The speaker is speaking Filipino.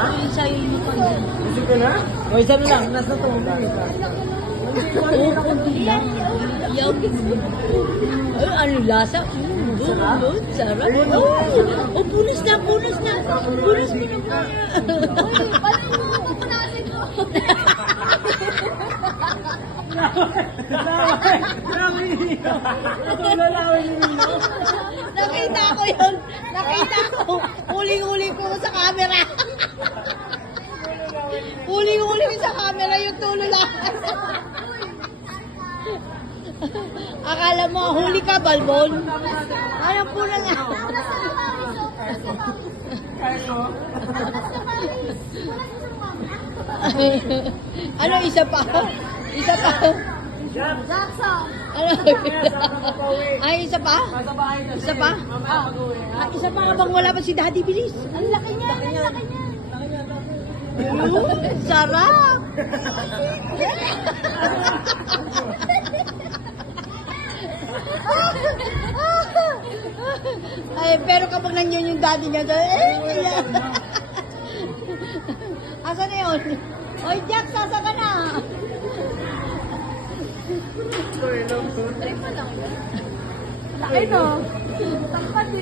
Yung sa'yo yung pag- Gusto ka na? O, isa na lang. Nasa to. Yaw. Ay, ano lasa? Sarap. Oh, punas na, punas na. Punas mo na. Nakita ko yun. Nakita ko. Huling-huli ko sa camera. Huling-huli ko sa camera yung tululakan. Akala mo, huli ka, balbon? Ayaw po na nga. Ano, isa pa? Isa pa? Jackson! Ano? Ay, isa pa? Isa pa? Isa pa habang wala pa si Daddy Bilis. Ang laki niya! Ang laki niya! Sarap! Ay, pero kapag nandiyan yung daddy niya, asa na yun? Oy, Jack, sasa ka na! Laki no? Tampad